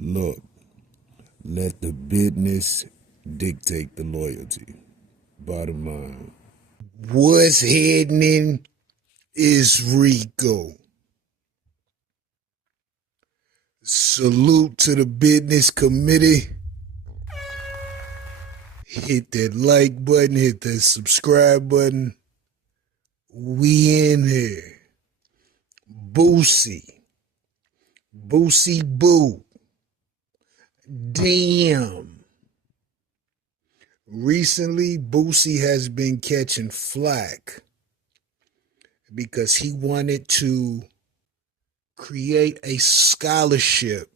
Look, let the business dictate the loyalty. Bottom line. What's happening is Rico. Salute to the business committee. Hit that like button, hit that subscribe button. We in here. Boosie. Boosie boo. Damn. Recently, Boosie has been catching flack because he wanted to create a scholarship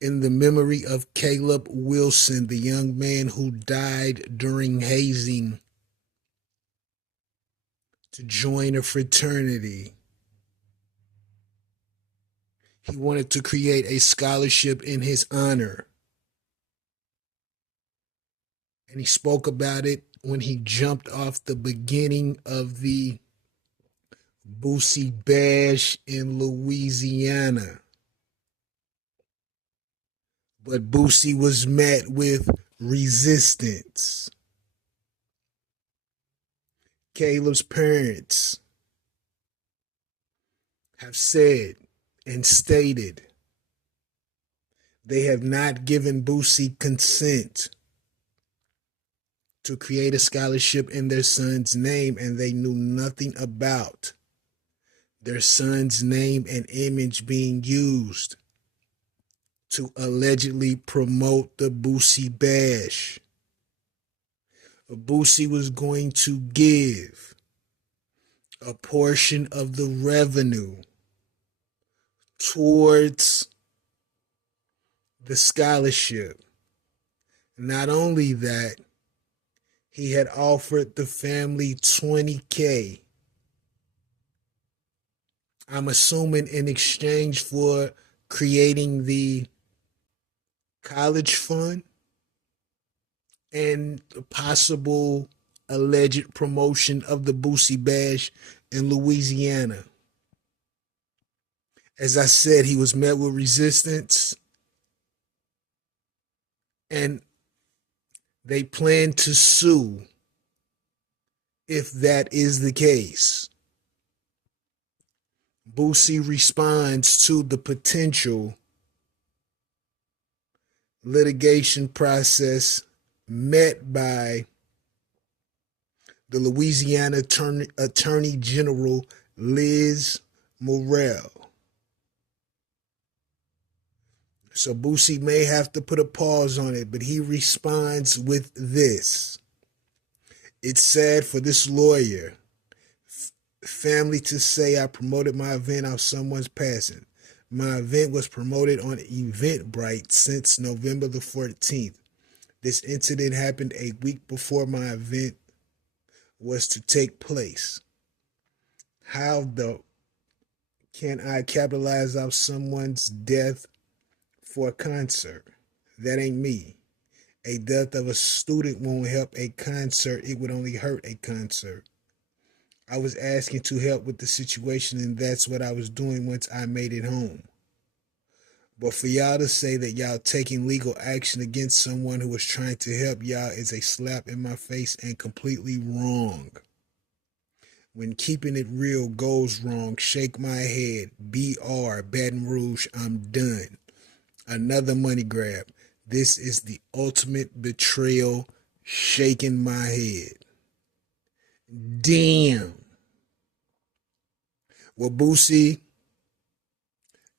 in the memory of Caleb Wilson, the young man who died during hazing, to join a fraternity. He wanted to create a scholarship in his honor. And he spoke about it when he jumped off the beginning of the Boosie Bash in Louisiana. But Boosie was met with resistance. Caleb's parents have said and stated they have not given Boosie consent to create a scholarship in their son's name, and they knew nothing about their son's name and image being used to allegedly promote the Boosie Bash. Boosie was going to give a portion of the revenue towards the scholarship. Not only that, he had offered the family $20K. I'm assuming in exchange for creating the college fund and the possible alleged promotion of the Boosie Bash in Louisiana. As I said, he was met with resistance, and they plan to sue if that is the case. Boosie responds to the potential litigation process met by the Louisiana Attorney General Liz Morrell. So Boosie may have to put a pause on it, but he responds with this. It's sad for this lawyer family to say I promoted my event off someone's passing. My event was promoted on Eventbrite since November the 14th. This incident happened a week before my event was to take place. How can I capitalize off someone's death for a concert? That ain't me. A death of a student won't help a concert. It would only hurt a concert. I was asking to help with the situation, and that's what I was doing once I made it home. But for y'all to say that y'all taking legal action against someone who was trying to help y'all is a slap in my face and completely wrong. When keeping it real goes wrong, shake my head. BR, Baton Rouge, I'm done. Another money grab. This is the ultimate betrayal, shaking my head. Damn. Well, Boosie,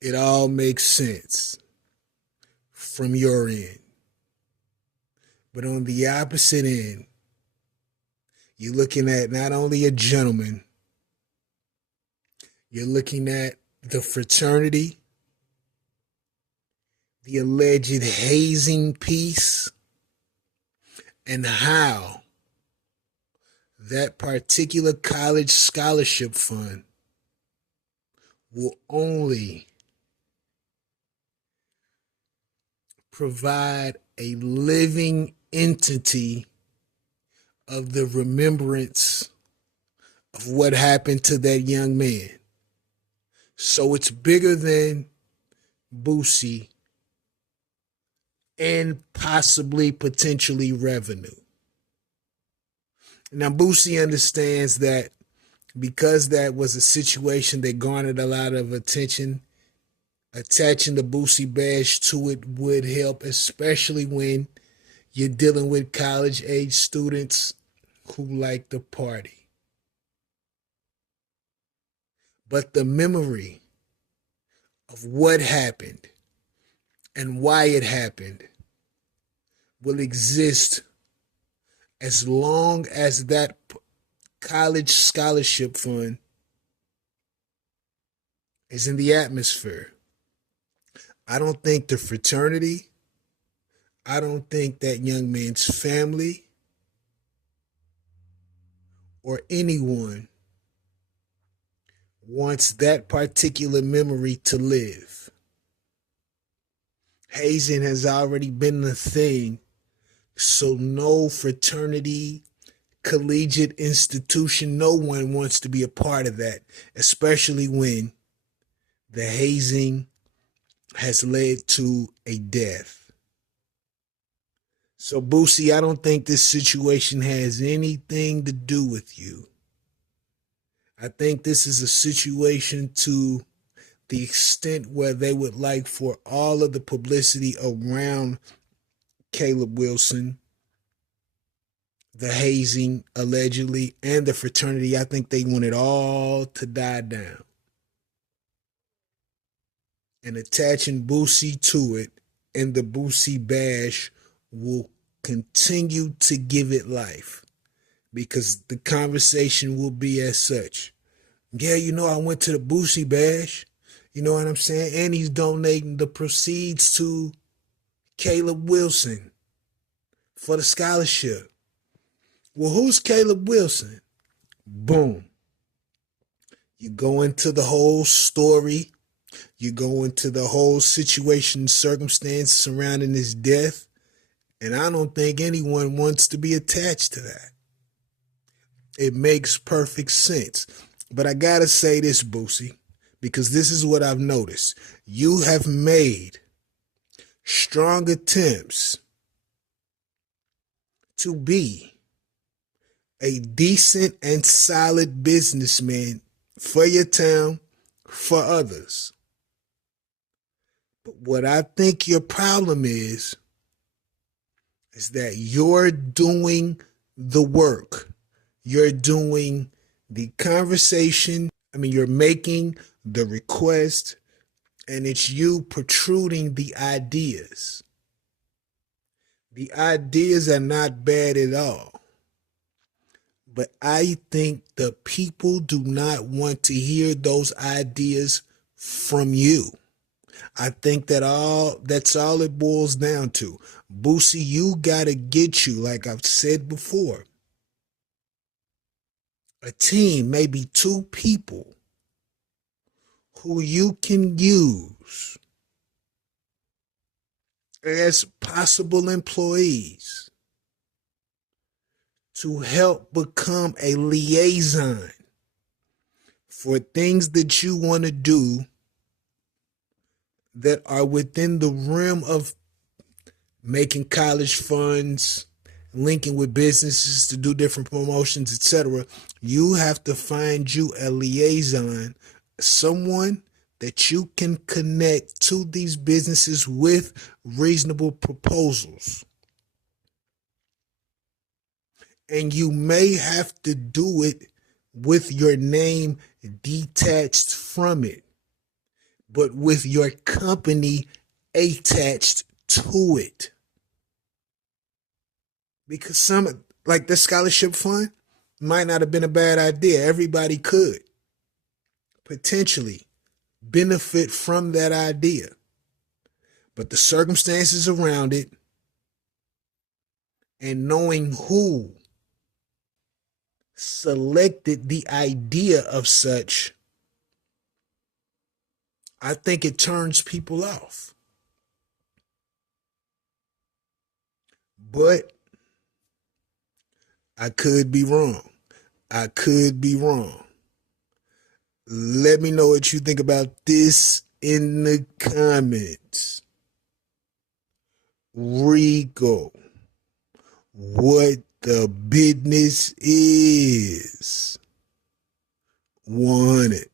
it all makes sense from your end. But on the opposite end, you're looking at not only a gentleman, you're looking at the fraternity, the alleged hazing piece, and how that particular college scholarship fund will only provide a living entity of the remembrance of what happened to that young man. So it's bigger than Boosie and possibly potentially revenue. Now, Boosie understands that because that was a situation that garnered a lot of attention, attaching the Boosie badge to it would help, especially when you're dealing with college age students who like to party. But the memory of what happened and why it happened will exist as long as that college scholarship fund is in the atmosphere. I don't think the fraternity, I don't think that young man's family or anyone wants that particular memory to live. Hazing has already been a thing, so no fraternity, collegiate institution, no one wants to be a part of that, especially when the hazing has led to a death. So, Boosie, I don't think this situation has anything to do with you. I think this is a situation to the extent where they would like for all of the publicity around Caleb Wilson, the hazing allegedly, and the fraternity. I think they want it all to die down. And attaching Boosie to it and the Boosie bash will continue to give it life, because the conversation will be as such. Yeah, I went to the Boosie bash. You know what I'm saying? And he's donating the proceeds to Caleb Wilson for the scholarship. Well, who's Caleb Wilson? Boom. You go into the whole story. You go into the whole situation, circumstance surrounding his death. And I don't think anyone wants to be attached to that. It makes perfect sense. But I got to say this, Boosie, because this is what I've noticed. You have made strong attempts to be a decent and solid businessman for your town, for others. But what I think your problem is that you're doing the work. You're doing the conversation. You're making the request, and it's you protruding the ideas. The ideas are not bad at all. But I think the people do not want to hear those ideas from you. I think that's all it boils down to. Boosie, you gotta get you, like I've said before, a team, maybe 2 people who you can use as possible employees to help become a liaison for things that you want to do that are within the realm of making college funds, linking with businesses to do different promotions, etc. You have to find you a liaison, someone that you can connect to these businesses with reasonable proposals. And you may have to do it with your name detached from it, but with your company attached to it. Because some, like the scholarship fund, might not have been a bad idea. Everybody could potentially benefit from that idea. But the circumstances around it and knowing who selected the idea of such, I think it turns people off. But I could be wrong. I could be wrong. Let me know what you think about this in the comments. Rico, what the business is. 100.